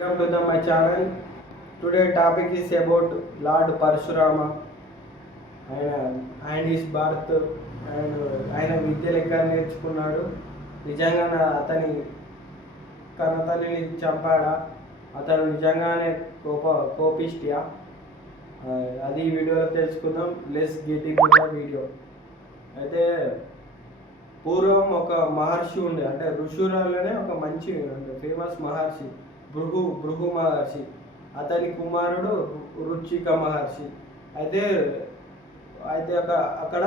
Welcome to my channel. Today topic is about Lord Parshurama and his birth and ఆయన విద్యలు ఎక్కడ నేర్చుకున్నాడు, నిజంగా అతని కన్నతల్లిని చంపాడా, అతను నిజంగానే కోపిష్టియా, అది ఈ వీడియోలో తెలుసుకుందాం. Let's get in to the video. అయితే పూర్వం ఒక మహర్షి ఉండే, అంటే ఋషురాలనే ఒక మంచి అంటే ఫేమస్ మహర్షి భృగు మహర్షి. అతని కుమారుడు రుచిక మహర్షి. అయితే అయితే అక్కడ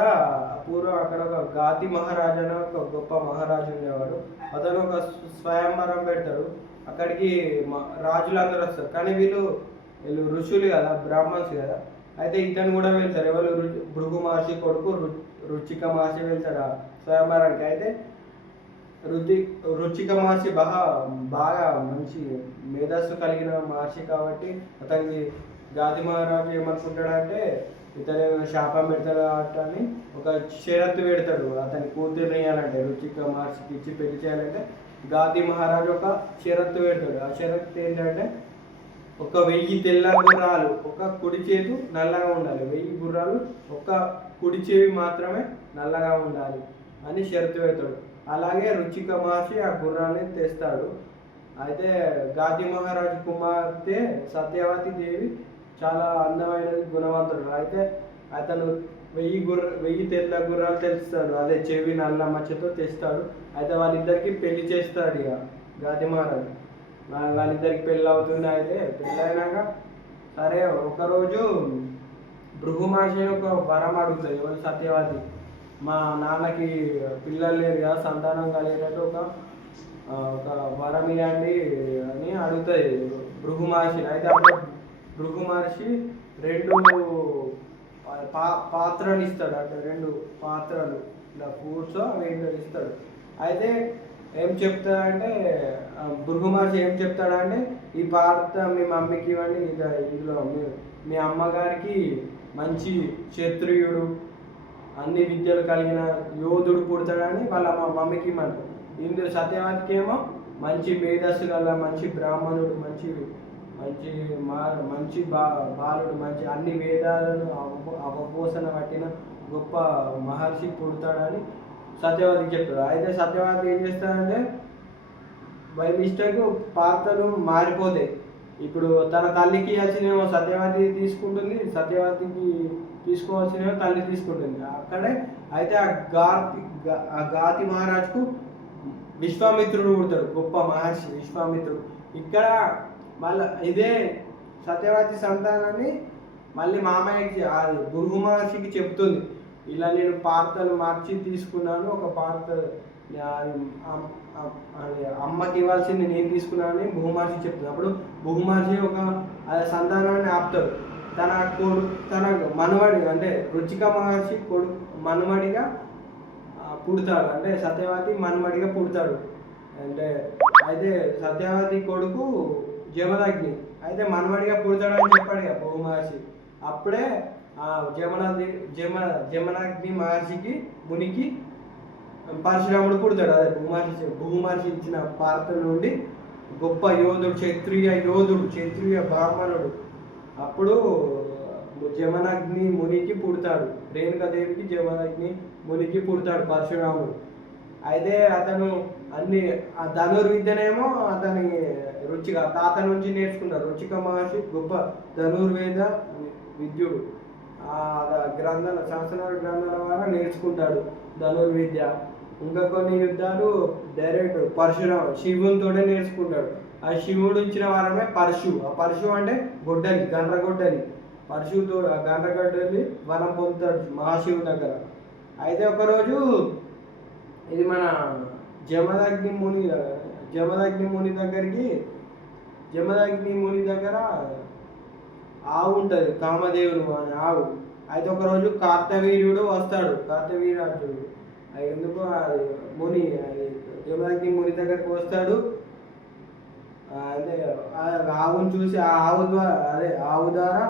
పూర్వం అక్కడ ఒక గాతి మహారాజు అనే ఒక గొప్ప మహారాజు ఉండేవాడు. అతను ఒక స్వయంవరం పెడతాడు. అక్కడికి రాజులందరూ వస్తారు, కానీ వీళ్ళు ఋషులు కదా, బ్రాహ్మణ్స్ కదా. అయితే ఇతను కూడా వెళ్తారు. ఎవరు? భృగు మహర్షి కొడుకు రుచిక మహర్షి వెళ్తాడు ఆ స్వయంవరానికి. అయితే రుచిక మహర్షి బాగా మంచి మేధస్సు కలిగిన మహర్షి కాబట్టి అతనికి గాది మహారాజు ఏమనుకుంటాడంటే, ఇతను శాపం పెడతాడు అని ఒక షరత్తు పెడతాడు. అతని కూతుర్ని ఇవ్వాలంటే, రుచిక మహర్షికి ఇచ్చి పెళ్లి చేయాలంటే గాది మహారాజు ఒక షరత్తు పెడతాడు. ఆ షరత్తు ఏంటంటే, 1000 తెల్ల గుర్రాలు, ఒక కుడి చేతు నల్లగా ఉండాలి. 1000 గుర్రాలు, ఒక కుడి చెవి మాత్రమే నల్లగా ఉండాలి అని షరతు పెడతాడు. అలాగే రుచిక మహర్షి ఆ గుర్రాన్ని తెస్తాడు. అయితే గాది మహారాజు కుమార్తె సత్యవతి దేవి చాలా అందమైనది, గుణవంతుడు. అయితే అతను 1000 తెల్ల గుర్రాలు తెస్తాడు, అదే చెవి నల్ల మచ్చతో తెస్తాడు. అయితే వాళ్ళిద్దరికి పెళ్లి చేస్తాడు. ఇక గాది మహారాజు వాళ్ళిద్దరికి పెళ్ళి అవుతుంది. అయితే పెళ్ళి అయినాక సరే ఒకరోజు భృగు మహర్షిని ఒక వరం అడుగుతుంది. ఎవరు? సత్యవతి. మా నాన్నకి పిల్లలు లేరు కదా, సంతానం కలిగేటట్టు ఒక వరం ఇవ్వండి అని అడుగుతుంది భృగు మహర్షిని. అయితే అప్పుడు భృగు మహర్షి 2 పాత్రలు ఇస్తాడు, అంటే 2 పాత్రలు ఇలా ఫ్రూట్స్ అవి ఇస్తాడు. అయితే ఏం చెప్తాడంటే, భృగు మహర్షి ఏం చెప్తాడంటే, ఈ పాత్ర మీ మమ్మీకి ఇవ్వండి, ఇందులో మీ అమ్మగారికి మంచి క్షత్రియుడు, అన్ని విద్యలు కలిగిన యోధుడు పుడతాడని వాళ్ళ మమ్మీకి ఇమ్మంటారు. ఇందులో సత్యవతికి ఏమో మంచి మేధస్సు గల మంచి బ్రాహ్మణుడు, మంచి మంచి మంచి బాలుడు, మంచి అన్ని వేదాలను అవపోసన పట్టిన గొప్ప మహర్షి పుడతాడని సత్యవతికి చెప్తాడు. అయితే సత్యవతి ఏం చేస్తాడంటే, బై మిస్టేక్ పాత్రలు మారిపోతాయి. ఇప్పుడు తన తల్లికి ఇవ్వాల్సినేమో సత్యవతి తీసుకుంటుంది, సత్యవతికి తీసుకోవాల్సినేమో తల్లి తీసుకుంటుంది. అక్కడే అయితే ఆ గాతి మహారాజుకు విశ్వామిత్రుడు పుడతాడు, గొప్ప మహర్షి విశ్వామిత్రుడు. ఇక్కడ మళ్ళీ ఇదే సత్యవతి సంతానాన్ని మళ్ళీ మామయ్యకి, అది భృగు మహర్షికి చెప్తుంది. ఇలా నేను పాత్రలు మార్చి తీసుకున్నాను, ఒక పాత్ర అమ్మకి ఇవ్వాల్సింది నేను తీసుకున్నానని భృగు మహర్షి చెప్తుంది. అప్పుడు భృగు మహర్షి ఒక సంతానాన్ని ఆపుతాడు. తన మనవడి, అంటే రుచిక మహర్షి కొడుకు మనవడిగా పుడతాడు, అంటే సత్యవతి మనవడిగా పుడతాడు. అంటే అయితే సత్యవతి కొడుకు జమదగ్ని, అయితే మనవడిగా పుడతాడని చెప్పాడు ఇక భృగు మహర్షి. అప్పుడే జమదగ్ని మహర్షికి మునికి పరశురాముడు పుడతాడు. అదే భృగు మహర్షి ఇచ్చిన పాత్ర నుండి గొప్ప యోధుడు, క్షత్రియ బ్రాహ్మణుడు. అప్పుడు జమదగ్ని మునికి పుడతాడు. రేణుకాదేవికి జమదగ్ని మునికి పుడతాడు పరశురాముడు. అయితే అతను ఆ ధనుర్విద్యనేమో అతని తాత నుంచి నేర్చుకుంటాడు. రుచిక మహర్షి గొప్ప ధనుర్వేద విద్యుడు. శాసనాల గ్రంథాల ద్వారా నేర్చుకుంటాడు ధనుర్విద్య. ఇంకా కొన్ని యుద్ధాలు డైరెక్ట్ శివునితోనే నేర్చుకుంటాడు. ఆ శివుడు ఇచ్చిన వారమే పరశు. ఆ పరశు అంటే గొడ్డలి, గండ్రగొడ్డలి. పరశుతో ఆ గండ్రగొడ్డలి వరం పొందుతాడు మహాశివుని దగ్గర. అయితే ఒకరోజు ఇది మన జమదగ్ని ముని దగ్గర ఆవు ఉంటుంది, కామదేవుని అనే ఆవు. అయితే ఒకరోజు కార్తవీర్యుడు వస్తాడు, కార్తవీర్యార్జునుడు. ఎందుకు జమదగ్ని ముని దగ్గరికి వస్తాడు. అంటే ఆవును చూసి ఆవు ద్వారా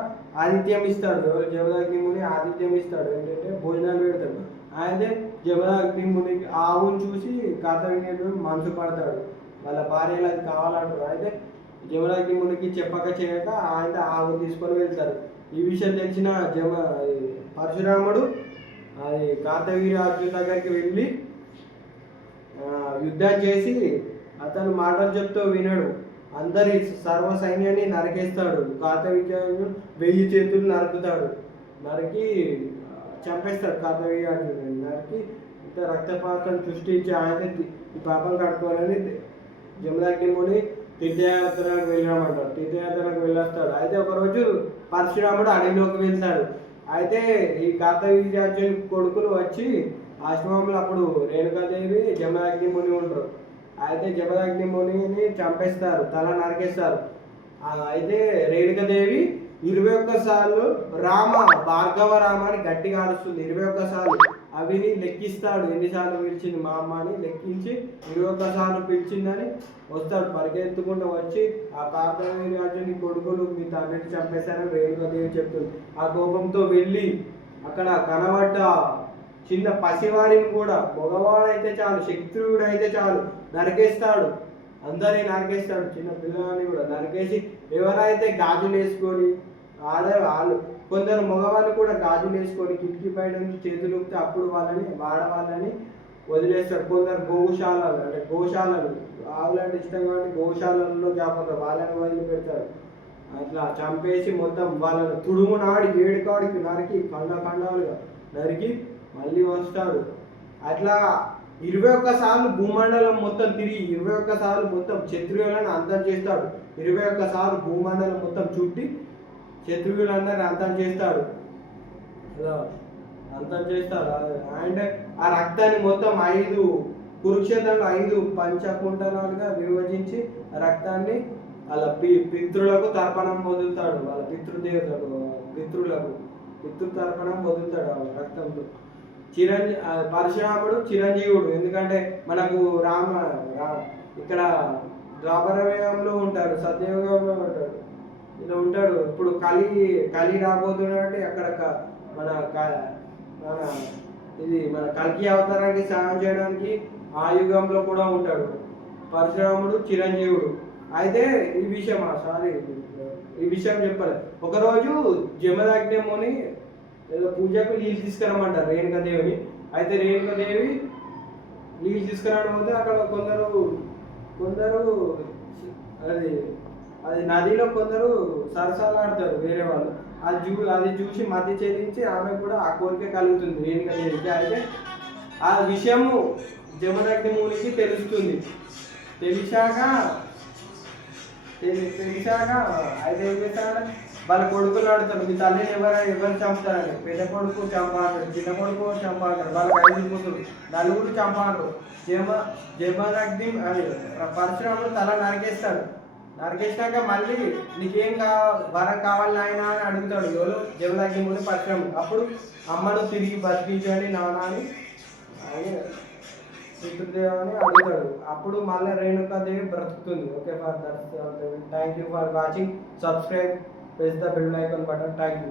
ఆతిథ్యం ఇస్తాడు. ఎవరు? జమదగ్ని ముని ఆతిథ్యం ఇస్తాడు. ఏంటంటే భోజనాలు పెడతాడు. అయితే జమదగ్ని ముని ఆవును చూసి కార్తవీర్యుడు మనసు పడతాడు. వాళ్ళ భార్యలు అది కావాలంటారు. అయితే జమదగ్ని మునికి చెప్పక చేయక ఆయన ఆవు తీసుకొని వెళ్తారు. ఈ విషయం తెలిసిన పరశురాముడు అది కార్తవీర్యార్జున దగ్గరికి వెళ్ళి యుద్ధం చేసి అతను మాటలు చెప్తూ వినడు. అందరి సర్వ సైన్యాన్ని నరికేస్తాడు. కార్తవీర్యార్జునుడు 1000 చేతులు నరుకుతాడు. నరికి చంపేస్తాడు కార్తవీర్యార్జునుడిని. నరికి ఇంత రక్తపాతం సృష్టించి ఆయన ఈ పాపం కట్టుకోవాలని జమదగ్ని ముని తీర్థయాత్రకు వెళ్ళామంటాడు. తీర్థయాత్రకు వెళ్ళొస్తాడు. అయితే ఒకరోజు పరశురాముడు అడవిలోకి వెళ్తాడు. అయితే ఈ కార్తవీర్యార్జున కొడుకులు వచ్చి ఆశ్రమంలో అప్పుడు రేణుకాదేవి జమదగ్ని ముని ఉంటారు. అయితే జమదగ్ని మునిని చంపేస్తారు, తల నరికేస్తారు. అయితే రేణుకాదేవి 21 సార్లు రామ భార్గవ రామ అని గట్టిగా అరుస్తుంది. 21 సార్లు. అవిని లెక్కిస్తాడు, ఎన్నిసార్లు పిలిచింది మా అమ్మ అని లెక్కించి 21 సార్లు పిలిచిందని వస్తాడు. పరిగెత్తుకుంటూ వచ్చి ఆ కార్తవీర్యార్జుని కొడుకులు మీ తండ్రిని చంపేశారని రేణుకాదేవి చెప్తుంది. ఆ కోపంతో వెళ్ళి అక్కడ కనబడ్డ చిన్న పసివాడిని కూడా, మగవాడైతే చాలు, శత్రువుడు అయితే చాలు నరికేస్తాడు. అందరినీ నరికేస్తాడు. చిన్న పిల్లలని కూడా నరికేసి ఎవరైతే గాజులు వేసుకొని వాళ్ళు కొందరు మగవాళ్ళు కూడా గాజులు వేసుకొని కిటికీ బయట నుంచి చేతులు ఊపితే అప్పుడు వాడవాళ్ళని వదిలేస్తారు. కొందరు గోశాలలు అంటే గోశాలలు ఆవులంటే ఇష్టం కాబట్టి గోశాలల్లో జాగ్రత్త వాళ్ళని వదిలిపెడతారు. అట్లా చంపేసి మొత్తం వాళ్ళని తుడుమునాడి 7 కాడికి నరికి ఖండాలుగా నరికి మళ్ళీ వస్తాడు. అట్లా 21 సార్లు భూమండలం మొత్తం తిరిగి 21 సార్లు మొత్తం క్షత్రియులను అంతం చేస్తాడు. 21 సార్లు భూమండలం మొత్తం చుట్టి శత్రువులందరినీ అంతం చేస్తాడు. అలా అంతం చేస్తాడు. అండ్ ఆ రక్తాన్ని మొత్తం 5 కురుక్షేత్రంలో 5 పంచకుంటలాలుగా విభజించి ఆ రక్తాన్ని వాళ్ళ పితృలకు తర్పణం వదులుతాడు. వాళ్ళ పితృదేవతలకు పితృ తర్పణం వదులుతాడు వాళ్ళ రక్తంతో. పరశురాముడు చిరంజీవుడు. ఎందుకంటే మనకు ఇక్కడ ద్వాపరయుగంలో ఉంటాడు, సత్యయుగంలో ఉంటాడు, ఇలా ఉంటాడు. ఇప్పుడు కలి రాబోతున్నాడు. అక్కడ మన కల్కి అవతారానికి సహాయం చేయడానికి ఆ యుగంలో కూడా ఉంటాడు పరశురాముడు చిరంజీవుడు. అయితే ఈ విషయం చెప్పాలి. ఒకరోజు జమదగ్ని ముని ఏదో పూజకు నీళ్ళు తీసుకురమ్మంటారు రేణుకాదేవిని. అయితే రేణుకాదేవి నీళ్ళు తీసుకురావడం పోతే అక్కడ కొందరు అది నదిలో కొందరు సరసాలాడతారు వేరే వాళ్ళు. అది చూసి మతి చెల్లించి ఆమె కూడా ఆ కోరిక కలుగుతుంది రేణుకాదేవికి. అయితే ఆ విషయము జమదగ్ని మునికి తెలుస్తుంది. తెలిసాక అయితే ఏం చేస్తాడు, వాళ్ళ కొడుకులు ఆడుతారు, మీ తల్లిని ఎవరు చంపుతారని. పెద్ద కొడుకు చంపాడు, చిన్న కొడుకు చంపాడు, వాళ్ళకి 5 కూతురు, 4 చంపాడు. జమదగ్ని అని పరశురాముడు తల నరికేస్తాడు. నరికేసినాక మళ్ళీ నీకేం వరం కావాలి నాయన అని అడుగుతాడు. ఎవరు? జమదగ్ని ముని పరశురాముడు. అప్పుడు అమ్మను తిరిగి బతికించండి నాన్న అని పితృదేవని అడుగుతాడు. అప్పుడు మళ్ళీ రేణుకాదేవి బ్రతుకుతుంది. Okay for that. Thank you for watching. Subscribe, press the bell icon button. Thank you.